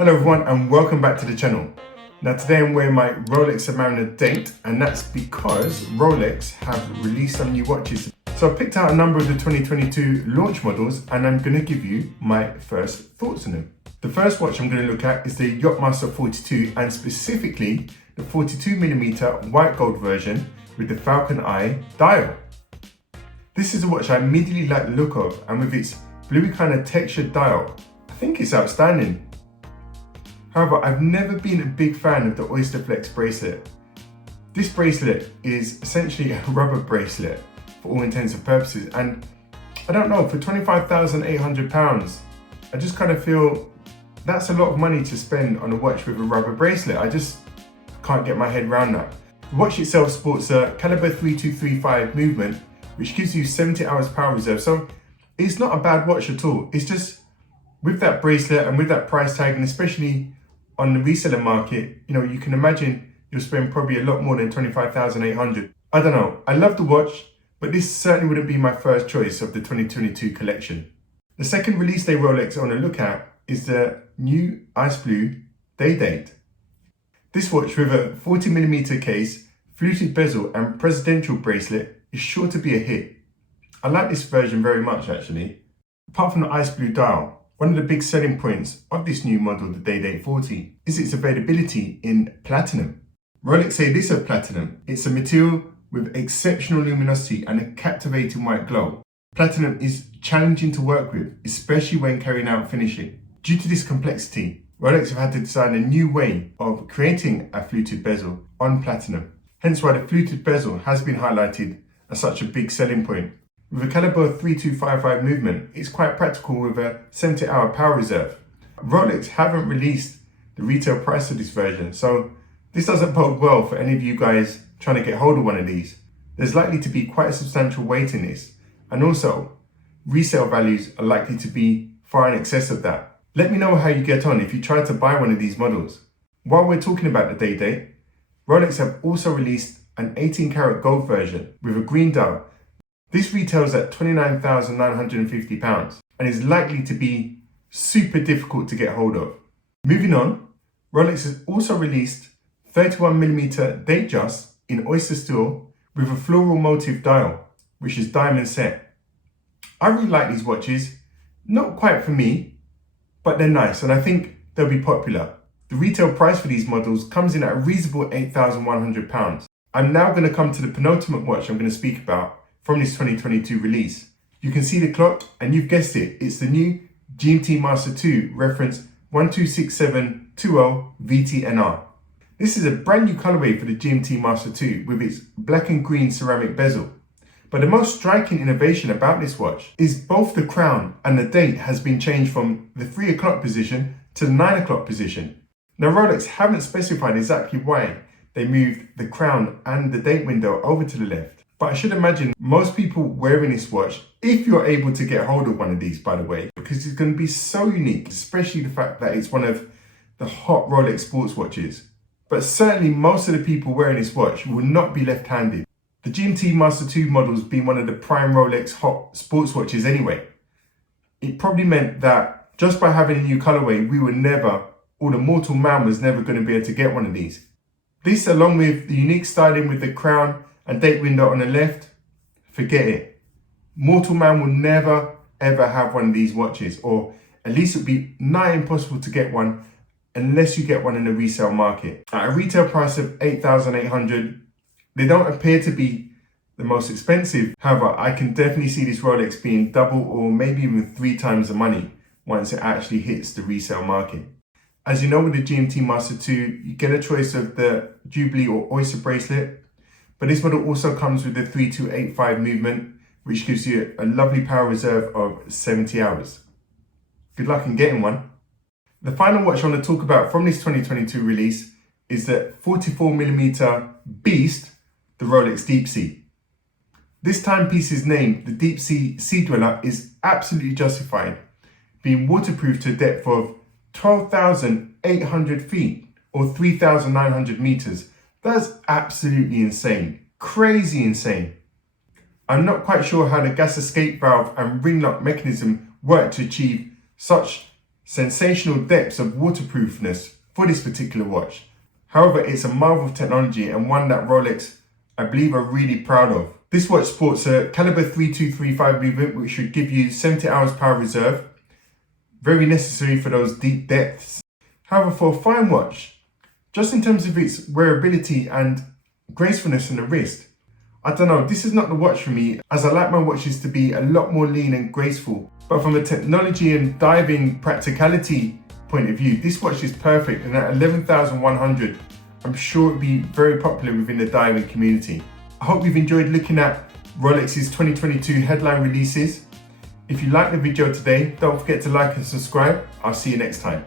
Hello everyone and welcome back to the channel. Now today I'm wearing my Rolex Submariner date, and that's because Rolex have released some new watches. So I picked out a number of the 2022 launch models and I'm going to give you my first thoughts on them. The first watch I'm going to look at is the Yacht-Master 42 and specifically the 42mm white gold version with the Falcon Eye dial. This is a watch I immediately like the look of, and with its bluey kind of textured dial, I think it's outstanding. However, I've never been a big fan of the Oyster Flex bracelet. This bracelet is essentially a rubber bracelet for all intents and purposes, and I don't know, for £25,800, I just kind of feel that's a lot of money to spend on a watch with a rubber bracelet. I just can't get my head around that. The watch itself sports a caliber 3235 movement, which gives you 70 hours power reserve, so it's not a bad watch at all. It's just with that bracelet and with that price tag, and especially on the reseller market, you know, you can imagine you'll spend probably a lot more than 25,800. I don't know, I love the watch, but this certainly wouldn't be my first choice of the 2022 collection. The second release day Rolex I want to look at is the new Ice Blue Day Date. This watch with a 40mm case, fluted bezel and presidential bracelet is sure to be a hit. I like this version very much actually. Apart from the Ice Blue dial, one of the big selling points of this new model, the Day Date 40, is its availability in platinum. Rolex say this of platinum: it's a material with exceptional luminosity and a captivating white glow. Platinum is challenging to work with, especially when carrying out finishing. Due to this complexity, Rolex have had to design a new way of creating a fluted bezel on platinum. Hence why the fluted bezel has been highlighted as such a big selling point. With a caliber 3255 movement, it's quite practical with a 70-hour power reserve. Rolex haven't released the retail price of this version, so this doesn't bode well for any of you guys trying to get hold of one of these. There's likely to be quite a substantial weight in this, and also resale values are likely to be far in excess of that. Let me know how you get on if you try to buy one of these models. While we're talking about the Day Date, Rolex have also released an 18 karat gold version with a green dial. This retails at £29,950 and is likely to be super difficult to get hold of. Moving on, Rolex has also released 31mm Datejust in oyster steel with a floral motif dial, which is diamond set. I really like these watches, not quite for me, but they're nice and I think they'll be popular. The retail price for these models comes in at a reasonable £8,100. I'm now going to come to the penultimate watch I'm going to speak about from this 2022 release. You can see the clock and you've guessed it, it's the new GMT Master II reference 126720 VTNR. This is a brand new colorway for the GMT Master II with its black and green ceramic bezel. But the most striking innovation about this watch is both the crown and the date has been changed from the 3 o'clock position to the 9 o'clock position. Now Rolex haven't specified exactly why they moved the crown and the date window over to the left. But I should imagine most people wearing this watch, if you're able to get hold of one of these, by the way, because it's going to be so unique, especially the fact that it's one of the hot Rolex sports watches. But certainly most of the people wearing this watch will not be left-handed. The GMT Master II models being one of the prime Rolex hot sports watches anyway. It probably meant that just by having a new colorway, we were never, or the mortal man was never going to be able to get one of these. This, along with the unique styling with the crown and date window on the left, forget it. Mortal man will never ever have one of these watches, or at least it'll be nigh impossible to get one unless you get one in the resale market. At a retail price of $8,800, they don't appear to be the most expensive. However, I can definitely see this Rolex being double or maybe even 3 times the money once it actually hits the resale market. As you know, with the GMT Master II, you get a choice of the Jubilee or Oyster bracelet, but this model also comes with the 3285 movement, which gives you a lovely power reserve of 70 hours. Good luck in getting one. The final watch I want to talk about from this 2022 release is the 44mm beast, the Rolex Deepsea. This timepiece is named the Deepsea Sea-Dweller is absolutely justified, being waterproof to a depth of 12,800 feet or 3,900 meters. That's absolutely insane, crazy insane. I'm not quite sure how the gas escape valve and ring lock mechanism work to achieve such sensational depths of waterproofness for this particular watch. However, it's a marvel of technology and one that Rolex, I believe, are really proud of. This watch sports a caliber 3235 movement, which should give you 70 hours power reserve, very necessary for those deep depths. However, for a fine watch, just in terms of its wearability and gracefulness in the wrist, I don't know, this is not the watch for me, as I like my watches to be a lot more lean and graceful. But from a technology and diving practicality point of view, this watch is perfect, and at 11,100, I'm sure it'll be very popular within the diving community. I hope you've enjoyed looking at Rolex's 2022 headline releases. If you liked the video today, don't forget to like and subscribe. I'll see you next time.